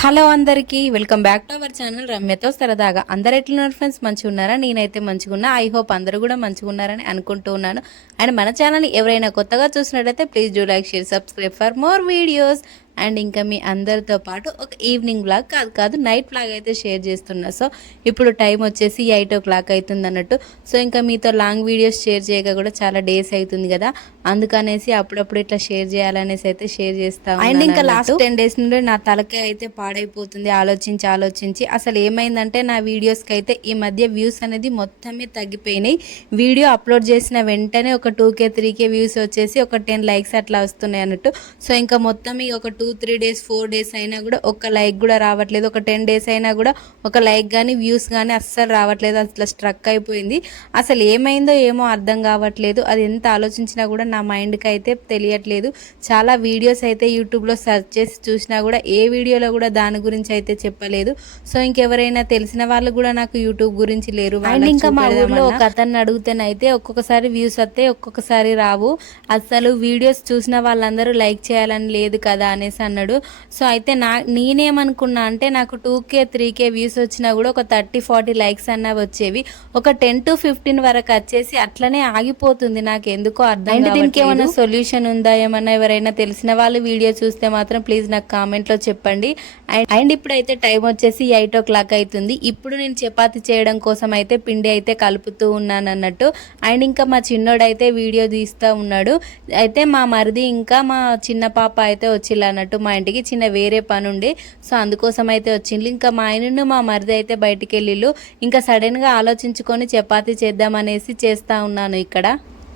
Hello అందరికీ welcome back to our channel రమ్యతో సరదాగా. అందరు ఎట్లున్నారు ఫ్రెండ్స్? మంచిగా ఉన్నారా? నేనైతే మంచిగా ఉన్నా. ఐ హోప్ అందరూ కూడా మంచిగా ఉన్నారని అనుకుంటూ ఉన్నాను. అండ్ మన ఛానల్ని ఎవరైనా కొత్తగా చూసినట్టయితే please do like share subscribe for more videos. And ఇంకా మీ అందరితో పాటు ఒక ఈవినింగ్ బ్లాగ్ కాదు కాదు నైట్ బ్లాగ్ అయితే షేర్ చేస్తున్నా. సో ఇప్పుడు టైం వచ్చేసి ఎయిట్ ఓ క్లాక్ అవుతుంది అన్నట్టు సో ఇంకా మీతో లాంగ్ వీడియోస్ షేర్ చేయక కూడా చాలా డేస్ అవుతుంది కదా. అందుకనేసి అప్పుడప్పుడు ఇట్లా షేర్ చేయాలనేసి అయితే షేర్ చేస్తా అండ్ ఇంకా లాస్ట్ టెన్ డేస్ నుండి నా తలకాయ అయితే పాడైపోతుంది. ఆలోచించి ఆలోచించి. అసలు ఏమైందంటే నా వీడియోస్కి అయితే ఈ మధ్య వ్యూస్ అనేది మొత్తమే తగ్గిపోయినాయి. వీడియో అప్లోడ్ చేసిన వెంటనే ఒక two K three K views వచ్చేసి ఒక టెన్ లైక్స్ అట్లా వస్తున్నాయి అన్నట్టు. సో ఇంకా మొత్తం ఒక two three days four days అయినా కూడా ఒక లైక్ కూడా రావట్లేదు. ఒక టెన్ డేస్ అయినా కూడా ఒక లైక్ కానీ వ్యూస్ కానీ అస్సలు రావట్లేదు. అట్లా స్ట్రక్ అయిపోయింది. అసలు ఏమైందో ఏమో అర్థం కావట్లేదు. అది ఎంత ఆలోచించినా కూడా నా మైండ్కి అయితే తెలియట్లేదు. చాలా వీడియోస్ అయితే యూట్యూబ్లో సెర్చ్ చేసి చూసినా కూడా ఏ వీడియోలో కూడా దాని గురించి అయితే చెప్పలేదు. సో ఇంకెవరైనా తెలిసిన వాళ్ళు కూడా నాకు యూట్యూబ్ గురించి లేరు. అండ్ ఇంకా మా ఊర్లో ఒక అతన్ని అడిగితేనైతే ఒక్కొక్కసారి వ్యూస్ వస్తే ఒక్కొక్కసారి రావు. అసలు వీడియోస్ చూసిన వాళ్ళందరూ లైక్ చేయాలని లేదు కదా అనేసి అన్నాడు. సో అయితే నా నేనేమనుకున్నా అంటే నాకు two K three K views వచ్చినా కూడా ఒక థర్టీ ఫార్టీ లైక్స్ అన్న వచ్చేవి. ఒక టెన్ టు ఫిఫ్టీన్ వరకు వచ్చేసి అట్లనే ఆగిపోతుంది నాకు ఎందుకో అర్థం అంటే దీనికి ఏమైనా సొల్యూషన్ ఉందా? ఏమన్నా ఎవరైనా తెలిసిన వాళ్ళు వీడియో చూస్తే మాత్రం ప్లీజ్ నాకు కామెంట్లో చెప్పండి. అండ్ అండ్ ఇప్పుడైతే టైం వచ్చేసి ఎయిట్ ఓ క్లాక్ అవుతుంది. ఇప్పుడు నేను చపాతి చేయడం కోసం అయితే పిండి అయితే కలుపుతూ ఉన్నాను అన్నట్టు. అండ్ ఇంకా మా చిన్నోడు అయితే వీడియో తీస్తూ ఉన్నాడు. అయితే మా మరిది ఇంకా మా చిన్న పాప అయితే వచ్చిల్లు అన్నట్టు. మా ఇంటికి చిన్న వేరే పని ఉండే సో అందుకోసం అయితే వచ్చిండ్రు ఇంకా మా ఆయనను మా మరిది అయితే బయటికి వెళ్ళిళ్ళు ఇంకా సడన్గా ఆలోచించుకొని చపాతీ చేద్దామనేసి చేస్తూ ఉన్నాను ఇక్కడ.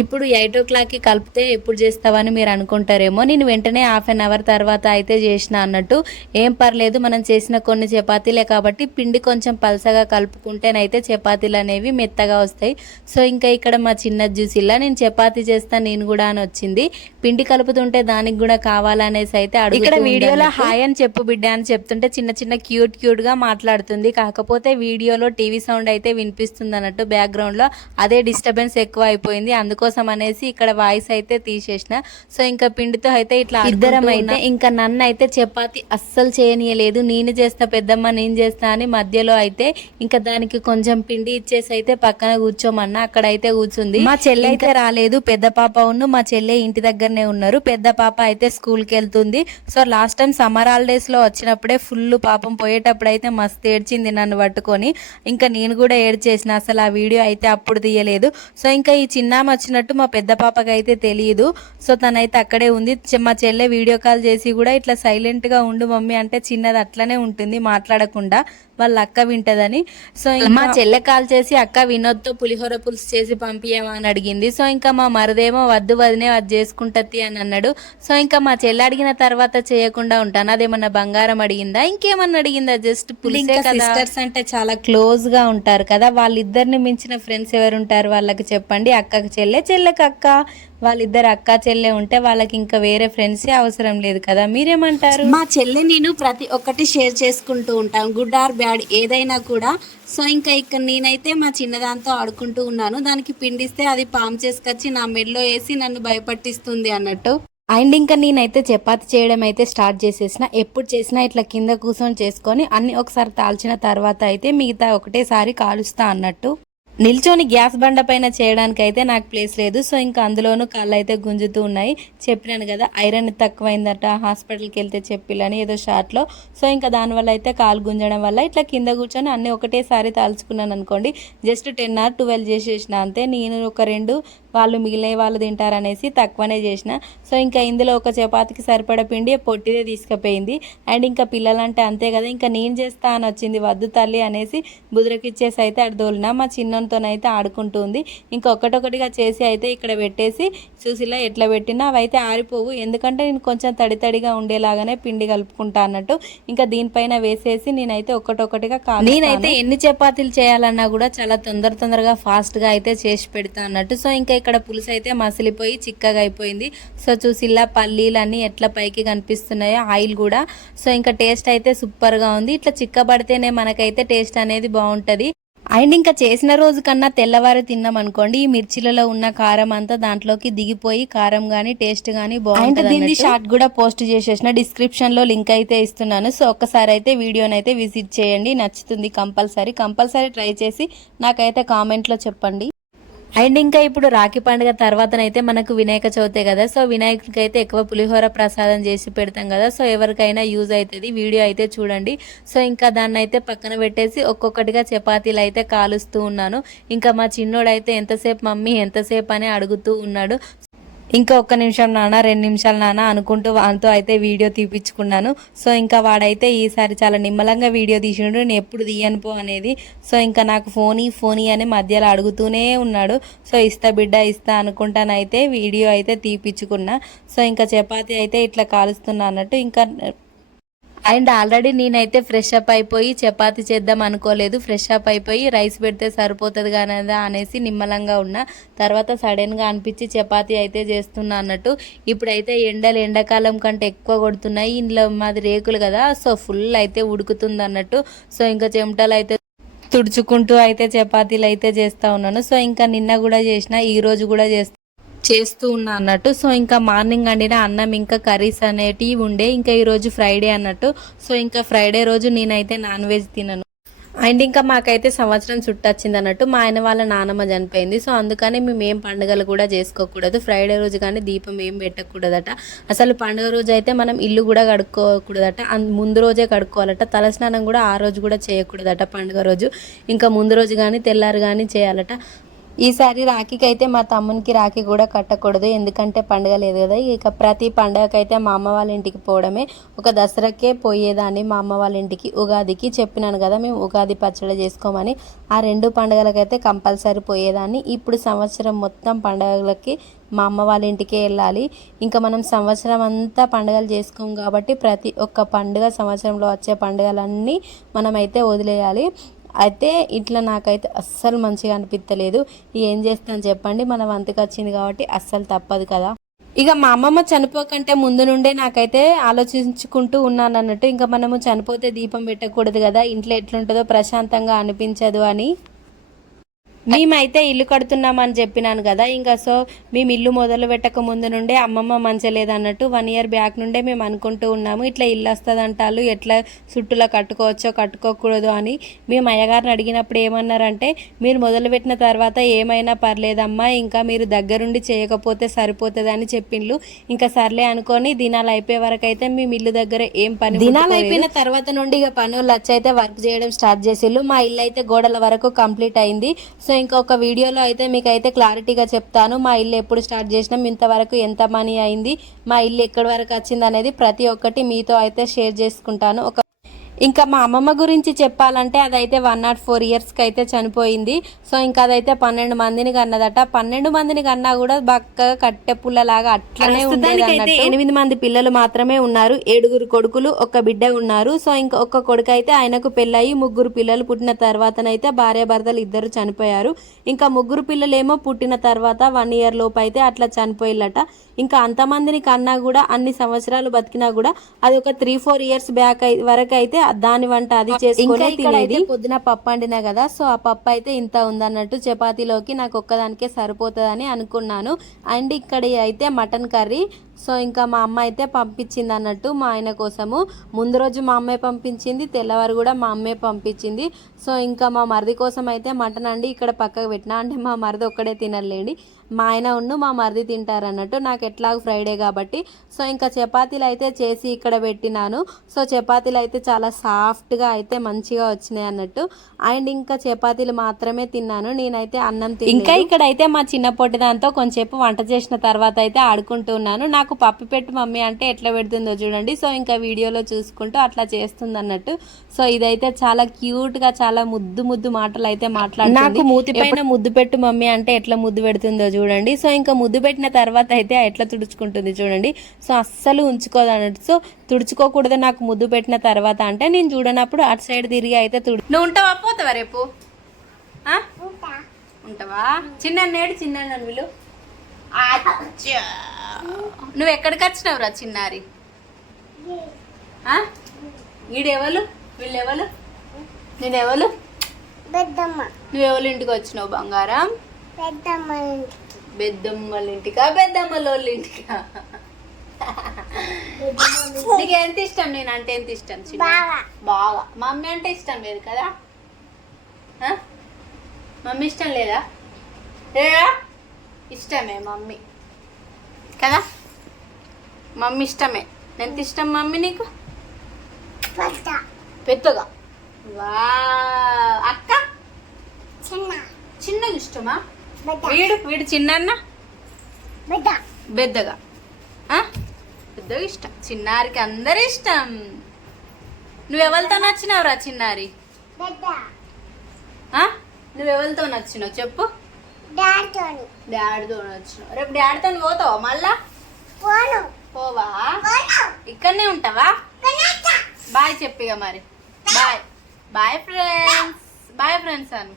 ఇప్పుడు ఎయిట్ ఓ క్లాక్కి కలిపితే ఎప్పుడు చేస్తావని మీరు అనుకుంటారేమో. నేను వెంటనే హాఫ్ అన్ అవర్ తర్వాత అయితే చేసిన అన్నట్టు. ఏం పర్లేదు మనం చేసిన కొన్ని చపాతీలే కాబట్టి పిండి కొంచెం పలసగా కలుపుకుంటేనైతే చపాతీలు అనేవి మెత్తగా వస్తాయి. సో ఇంకా ఇక్కడ మా చిన్న జ్యూసిల్లా నేను చపాతీ చేస్తా నేను కూడా అని వచ్చింది. పిండి కలుపుతుంటే దానికి కూడా కావాలనేసి అయితే ఇక్కడ వీడియోలో హాయ్ అని చెప్పు బిడ్డ అని చెప్తుంటే చిన్న చిన్న క్యూట్ క్యూట్గా మాట్లాడుతుంది. కాకపోతే వీడియోలో టీవీ సౌండ్ అయితే వినిపిస్తుంది అన్నట్టు బ్యాక్గ్రౌండ్లో అదే డిస్టర్బెన్స్ ఎక్కువ అయిపోయింది. అందుకోసం అనేసి ఇక్కడ వాయిస్ అయితే తీసేసిన. సో ఇంకా పిండితో అయితే ఇట్లా ఇద్దరం అయితే ఇంకా నన్ను అయితే చపాతి అస్సలు చేయనీయలేదు. నేను చేస్తా పెద్దమ్మ నేను చేస్తా అని మధ్యలో అయితే ఇంకా దానికి కొంచెం పిండి ఇచ్చేసి అయితే పక్కన కూర్చోమన్నా అక్కడ అయితే కూర్చుంది. మా చెల్లె అయితే రాలేదు. పెద్ద పాప ఉన్ను మా చెల్లె ఇంటి దగ్గరనే ఉన్నారు. పెద్ద పాప అయితే స్కూల్కి వెళ్తుంది. సో లాస్ట్ టైం సమ్మర్ హాలిడేస్లో వచ్చినప్పుడే ఫుల్ పాపం పోయేటప్పుడు అయితే మస్తు ఏడ్చింది నన్ను పట్టుకొని. ఇంకా నేను కూడా ఏడ్చేసిన. అసలు ఆ వీడియో అయితే అప్పుడు తీయలేదు. సో ఇంకా ఈ చిన్నామ వచ్చినట్టు మా పెద్ద పాపకి అయితే తెలియదు సో తనైతే అక్కడే ఉంది. చె- మా చెల్లె వీడియో కాల్ చేసి కూడా ఇట్లా సైలెంట్గా ఉండు మమ్మీ అంటే చిన్నది అట్లనే ఉంటుంది మాట్లాడకుండా. వాళ్ళ అక్క వింటదని. సో మా చెల్లె కాల్ చేసి అక్క వినోద్తో పులిహోర పులుసు చేసి పంపియమా అని అడిగింది. సో ఇంకా మా మరదేమో వద్దు వదినే అది చేసుకుంటది అని అన్నాడు. సో ఇంకా మా చెల్లె అడిగిన తర్వాత చేయకుండా ఉంటాను. అదేమన్నా బంగారం అడిగిందా? ఇంకేమన్నా అడిగిందా? జస్ట్ పులిసే సిస్టర్స్ అంటే చాలా క్లోజ్గా ఉంటారు కదా. వాళ్ళిద్దరిని మించిన ఫ్రెండ్స్ ఎవరు ఉంటారు వాళ్ళకి చెప్పండి. అక్కకి చెల్లె చెల్లెకి అక్క. వాళ్ళిద్దరు అక్క చెల్లె ఉంటే వాళ్ళకి ఇంకా వేరే ఫ్రెండ్స్ అవసరం లేదు కదా. మీరేమంటారు? మా చెల్లె నేను ప్రతి ఒక్కటి షేర్ చేసుకుంటూ ఉంటాం. గుడ్ ఆర్ బ్యాడ్ ఏదైనా కూడా. సో ఇంకా ఇక్కడ నేనైతే మా చిన్నదాంతో ఆడుకుంటూ ఉన్నాను. దానికి పిండిస్తే అది పామ్ చేసుకొచ్చి నా మెడలో వేసి నన్ను భయపట్టిస్తుంది అన్నట్టు. అండ్ ఇంకా నేనైతే చపాతి చేయడం అయితే స్టార్ట్ చేసేసిన. ఎప్పుడు చేసినా ఇట్లా కింద కూర్చొని చేసుకొని అన్ని ఒకసారి తాల్చిన తర్వాత అయితే మిగతా ఒకటేసారి కాలుస్తా అన్నట్టు. నిల్చొని గ్యాస్ బండ పైన చేయడానికైతే నాకు ప్లేస్ లేదు. సో ఇంకా అందులోనూ కాళ్ళు అయితే గుంజుతూ ఉన్నాయి. చెప్పినాను కదా ఐరన్ తక్కువైందట హాస్పిటల్కి వెళ్తే చెప్పిలని ఏదో షార్ట్లో సో ఇంకా దానివల్ల అయితే కాలు గుంజడం వల్ల ఇట్లా కింద కూర్చొని అన్ని ఒకటేసారి తాల్చుకున్నాను అనుకోండి. జస్ట్ టెన్ ఆర్ ట్వెల్వ్ చేసేసిన అంతే. నేను ఒక రెండు వాళ్ళు మిగిలిన వాళ్ళు తింటారనేసి తక్కువనే చేసిన. సో ఇంకా ఇందులో ఒక చపాతీకి సరిపడ పిండి పొట్టిదే తీసుకుపోయింది. అండ్ ఇంకా పిల్లలంటే అంతే కదా ఇంకా నేను చేస్తా అని వచ్చింది వద్దు తల్లి అనేసి బుదురకిచ్చేసి అయితే అడదోలిన మా చిన్న చిన్నతోనైతే ఆడుకుంటుంది ఇంకా ఒకటొకటిగా చేసి అయితే ఇక్కడ పెట్టేసి చూసిలా ఎట్లా పెట్టినా అవి అయితే ఆరిపోవు. ఎందుకంటే నేను కొంచెం తడి తడిగా ఉండేలాగానే పిండి కలుపుకుంటా అన్నట్టు ఇంకా దీనిపైన వేసేసి నేనైతే ఒక్కటొక్కటిగా కాదు నేనైతే ఎన్ని చపాతీలు చేయాలన్నా కూడా చాలా తొందర తొందరగా ఫాస్ట్గా అయితే చేసి పెడతా అన్నట్టు. సో ఇంకా ఇక్కడ పులుసు అయితే మసిలిపోయి చిక్కగా అయిపోయింది. సో చూసిలా పల్లీలు అన్నీ ఎట్లా పైకి కనిపిస్తున్నాయో ఆయిల్ కూడా. సో ఇంకా టేస్ట్ అయితే సూపర్గా ఉంది. ఇట్లా చిక్కబడితేనే మనకైతే టేస్ట్ అనేది బాగుంటది. అండ్ ఇంకా చేసిన రోజు కన్నా తెల్లవారు తిన్నాం అనుకోండి ఈ మిర్చిలలో ఉన్న కారం అంతా దాంట్లోకి దిగిపోయి కారం గానీ టేస్ట్ గానీ బాగుంటుంది దీన్ని షార్ట్ కూడా పోస్ట్ చేసేసిన డిస్క్రిప్షన్లో లింక్ అయితే ఇస్తున్నాను. సో ఒక్కసారి అయితే వీడియోని అయితే విజిట్ చేయండి. నచ్చుతుంది కంపల్సరీ. కంపల్సరీ ట్రై చేసి నాకైతే కామెంట్లో చెప్పండి. అండ్ ఇంకా ఇప్పుడు రాఖీ పండుగ తర్వాతనైతే మనకు వినాయక చవితే కదా సో వినాయకుడికి అయితే ఎక్కువ పులిహోర ప్రసాదం చేసి పెడతాం కదా సో ఎవరికైనా యూజ్ అవుతుంది వీడియో అయితే చూడండి. సో ఇంకా దాన్ని అయితే పక్కన పెట్టేసి ఒక్కొక్కటిగా చపాతీలు అయితే కాలుస్తూ ఉన్నాను. ఇంకా మా చిన్నోడు అయితే ఎంతసేపు మమ్మీ? ఎంతసేపు? అని అడుగుతూ ఉన్నాడు. ఇంకా ఒక్క నిమిషం నాన్న రెండు నిమిషాలు నాన్న అనుకుంటూ వానితో అయితే వీడియో తీపిచ్చుకున్నాను. సో ఇంకా వాడైతే ఈసారి చాలా నిమ్మలంగా వీడియో తీసినాడు నేను ఎప్పుడు తీయను పో అనేది. సో ఇంకా నాకు ఫోనీ ఫోనీ అని మధ్యలో అడుగుతూనే ఉన్నాడు. సో ఇస్తా బిడ్డ ఇస్తా అనుకుంటానైతే వీడియో అయితే తీపించుకున్నా సో ఇంకా చపాతి అయితే ఇట్లా కాలుస్తున్నా అన్నట్టు. ఇంకా అండ్ ఆల్రెడీ నేనైతే ఫ్రెష్ అప్ అయిపోయి చపాతి చేద్దాం అనుకోలేదు. ఫ్రెష్ అప్ అయిపోయి రైస్ పెడితే సరిపోతుంది కానీ అనేసి నిమ్మలంగా ఉన్నా. తర్వాత సడన్గా అనిపించి చపాతి అయితే చేస్తున్నా అన్నట్టు. ఇప్పుడైతే ఎండలు ఎండాకాలం కంటే ఎక్కువ కొడుతున్నాయి. ఇంట్లో మాది రేకులు కదా సో ఫుల్ అయితే ఉడుకుతుంది అన్నట్టు. సో ఇంకా చెమటలు అయితే తుడుచుకుంటూ అయితే చపాతీలు అయితే చేస్తా ఉన్నాను. సో ఇంకా నిన్న కూడా చేసిన ఈ రోజు కూడా చేస్తా చేస్తూ ఉన్నా అన్నట్టు. సో ఇంకా మార్నింగ్ వండిన అన్నం ఇంకా కర్రీస్ అనేటివి ఉండే. ఇంకా ఈరోజు ఫ్రైడే అన్నట్టు. సో ఇంకా ఫ్రైడే రోజు నేనైతే నాన్ వెజ్ తినను. అండ్ ఇంకా మాకైతే సంవత్సరం చుట్టొచ్చింది అన్నట్టు. మా ఆయన వాళ్ళ నానమ్మ చనిపోయింది. సో అందుకని మేము ఏం పండుగలు కూడా చేసుకోకూడదు. ఫ్రైడే రోజు కానీ దీపం ఏం పెట్టకూడదట. అసలు పండుగ రోజు అయితే మనం ఇల్లు కూడా కడుక్కోకూడదట. ముందు రోజే కడుక్కోవాలట. తలస్నానం కూడా ఆ రోజు కూడా చేయకూడదట పండుగ రోజు. ఇంకా ముందు రోజు కానీ తెల్లారు కానీ చేయాలట. ఈసారి రాఖీకి అయితే మా తమ్మునికి రాఖీ కూడా కట్టకూడదు ఎందుకంటే పండుగ లేదు కదా. ఇక ప్రతి పండగకైతే మా అమ్మ వాళ్ళ ఇంటికి పోవడమే. ఒక దసరాకే పోయేదాన్ని మా అమ్మ వాళ్ళ ఇంటికి ఉగాదికి చెప్పినాను కదా మేము ఉగాది పచ్చడి చేసుకోమని. ఆ రెండు పండుగలకైతే కంపల్సరీ పోయేదాన్ని. ఇప్పుడు సంవత్సరం మొత్తం పండుగలకి మా అమ్మ వాళ్ళ ఇంటికే వెళ్ళాలి. ఇంకా మనం సంవత్సరం అంతా పండుగలు చేసుకోం కాబట్టి ప్రతి ఒక్క పండుగ సంవత్సరంలో వచ్చే పండుగలన్నీ మనమైతే వదిలేయాలి. అయితే ఇట్లా నాకైతే అస్సలు మంచిగా అనిపించలేదు ఏం చేస్తాను చెప్పండి మన వంతుకు వచ్చింది కాబట్టి అస్సలు తప్పదు కదా. ఇక మా అమ్మమ్మ చనిపోకంటే ముందు నుండే నాకైతే ఆలోచించుకుంటూ ఉన్నాను అన్నట్టు ఇంకా మనము చనిపోతే దీపం పెట్టకూడదు కదా ఇంట్లో ఎట్లుంటుందో ప్రశాంతంగా అనిపించదు అని. మేమైతే ఇల్లు కడుతున్నామని చెప్పినాను కదా. ఇంకా సో మేము ఇల్లు మొదలు పెట్టక ముందు నుండే అమ్మమ్మ మంచలేదు అన్నట్టు వన్ ఇయర్ బ్యాక్ నుండే మేము అనుకుంటూ ఉన్నాము. ఇట్లా ఇల్లు వస్తుంది అంటారు ఎట్లా చుట్టూలా కట్టుకోవచ్చో కట్టుకోకూడదు అని మేము అయ్యగారిని అడిగినప్పుడు ఏమన్నారంటే మీరు మొదలుపెట్టిన తర్వాత ఏమైనా పర్లేదమ్మా ఇంకా మీరు దగ్గరుండి చేయకపోతే సరిపోతుంది అని చెప్పిండ్లు. ఇంకా సర్లే అనుకొని దినాలు అయిపోయే వరకు అయితే మేము ఇల్లు దగ్గర ఏం పని దినాలు అయిపోయిన తర్వాత నుండి ఇక పనులు వచ్చి అయితే వర్క్ చేయడం స్టార్ట్ చేసిళ్ళు. మా ఇల్లు అయితే గోడల వరకు కంప్లీట్ అయింది. సో ఇంకొక వీడియోలో అయితే మీకు అయితే క్లారిటీగా చెప్తాను. మా ఇల్లు ఎప్పుడు స్టార్ట్ చేసినాం ఇంతవరకు ఎంత మనీ అయింది మా ఇల్లు ఎక్కడి వరకు వచ్చింది అనేది ప్రతి ఒక్కటి మీతో అయితే షేర్ చేసుకుంటాను. ఒక ఇంకా మా అమ్మమ్మ గురించి చెప్పాలంటే అదైతే వన్ నాట్ ఫోర్ ఇయర్స్కి అయితే చనిపోయింది. సో ఇంకా అదైతే పన్నెండు మందిని కన్నదట. పన్నెండు మందిని కన్నా కూడా బక్కగా కట్టె పుల్లలాగా అట్లనే ఉండేది అన్నట్టు. ఎనిమిది మంది పిల్లలు మాత్రమే ఉన్నారు. ఏడుగురు కొడుకులు ఒక బిడ్డ ఉన్నారు. సో ఇంకా ఒక్క కొడుకు అయితే ఆయనకు పెళ్ళయి ముగ్గురు పిల్లలు పుట్టిన తర్వాతనైతే భార్యాభర్తలు ఇద్దరు చనిపోయారు. ఇంకా ముగ్గురు పిల్లలేమో పుట్టిన తర్వాత వన్ ఇయర్ లోపు అయితే అట్లా చనిపోయిల్లట ఇంకా అంతమందిని కన్నా కూడా అన్ని సంవత్సరాలు బతికినా కూడా అది ఒక త్రీ ఫోర్ ఇయర్స్ బ్యాక్ వరకు అయితే దాని వంట అది చేసుకుని తినేది. పొద్దున పప్పు వండినా కదా సో ఆ పప్పు అయితే ఇంత ఉందన్నట్టు చపాతీలోకి నాకు ఒక్కదానికే సరిపోతుందని అనుకున్నాను. అండ్ ఇక్కడ అయితే మటన్ కర్రీ సో ఇంకా మా అమ్మ అయితే పంపించింది అన్నట్టు మా ఆయన కోసము. ముందు రోజు మా అమ్మే పంపించింది తెల్లవారు కూడా మా అమ్మే పంపించింది. సో ఇంకా మా మరిది కోసం అయితే మటన్ అండి ఇక్కడ పక్కకు పెట్టిన. అంటే మా మరిది ఒక్కడే తినలేండి. మా ఆయన ఉండు మా మరిది తింటారు అన్నట్టు. నాకు ఎట్లాగో ఫ్రైడే కాబట్టి. సో ఇంకా చపాతీలు అయితే చేసి ఇక్కడ పెట్టినాను. సో చపాతీలు అయితే చాలా సాఫ్ట్గా అయితే మంచిగా వచ్చినాయి అన్నట్టు. అండ్ ఇంకా చపాతీలు మాత్రమే తిన్నాను. నేనైతే అన్నం ఇంకా ఇక్కడైతే మా చిన్న పొట్టి దాంతో కొంచెంసేపు వంట చేసిన తర్వాత అయితే ఆడుకుంటున్నాను నాకు పప్పు పెట్టు మమ్మీ అంటే ఎట్లా పెడుతుందో చూడండి. సో ఇంకా వీడియోలో చూసుకుంటూ అట్లా చేస్తుంది అన్నట్టు సో ఇదైతే చాలా క్యూట్గా చాలా ముద్దు ముద్దు మాటలు అయితే మాట్లాడుతుంది. నాకు మూతి పైన ముద్దు పెట్టు మమ్మీ అంటే ఎట్లా ముద్దు పెడుతుందో చూడండి. సో ఇంకా ముద్దు పెట్టిన తర్వాత అయితే ఎట్లా తుడుచుకుంటుంది చూడండి. సో అస్సలు ఉంచుకోదు అన్నట్టు సో తుడుచుకోకూడదు నాకు ముద్దు పెట్టిన తర్వాత అంటే నేను చూడనప్పుడు అటు సైడ్ తిరిగి అయితే తుడు నువ్వు ఉంటావా? పోతావా రేపు? ఉంటావా? చిన్న నేడు చిన్న వీళ్ళు అచ్చా. నువ్వు ఎక్కడికి వచ్చినావురా చిన్నారి? ఆ? ఈడెవలు? వీళ్ళెవలు? నేనెవలు? పెద్దమ్మ. నువ్వు ఎవరి ఇంటికి వచ్చినావు బంగారం? పెద్దమ్మ పెద్దమ్మల ఇంటికా? పెద్దమ్మల వాళ్ళ ఇంటికా నీకు ఎంత ఇష్టం? నేను అంటే ఎంత ఇష్టం చిన్న బాగా. మమ్మీ అంటే ఇష్టం లేదు కదా? మమ్మీ ఇష్టం లేదా? ఇష్టమే మమ్మీ. కదా? మమ్మీ ఇష్టమే. ఎంత ఇష్టం మమ్మీ నీకు? పెద్ద. పెద్దగా. వా అక్క? చిన్న. చిన్నగా ఇష్టమా? వీడు? వీడు చిన్న పెద్ద. పెద్దగా? పెద్దగా ఇష్టం. చిన్నారికి అందరు ఇష్టం. నువ్వు ఎవరితో నచ్చినావురా చిన్నారి? పెద్ద. ఆ? నువ్వు ఎవరితో నచ్చినావు? చెప్పు. డాడీతోని. డాడీతో నచ్చినావు రేపు డాడీతో పోతావా మళ్ళా? పోను. పోవా? ఇక్కడనే ఉంటావా. బాయ్ చెప్పిగా మరి. Bye. Bye. Friends. Bye friends అను.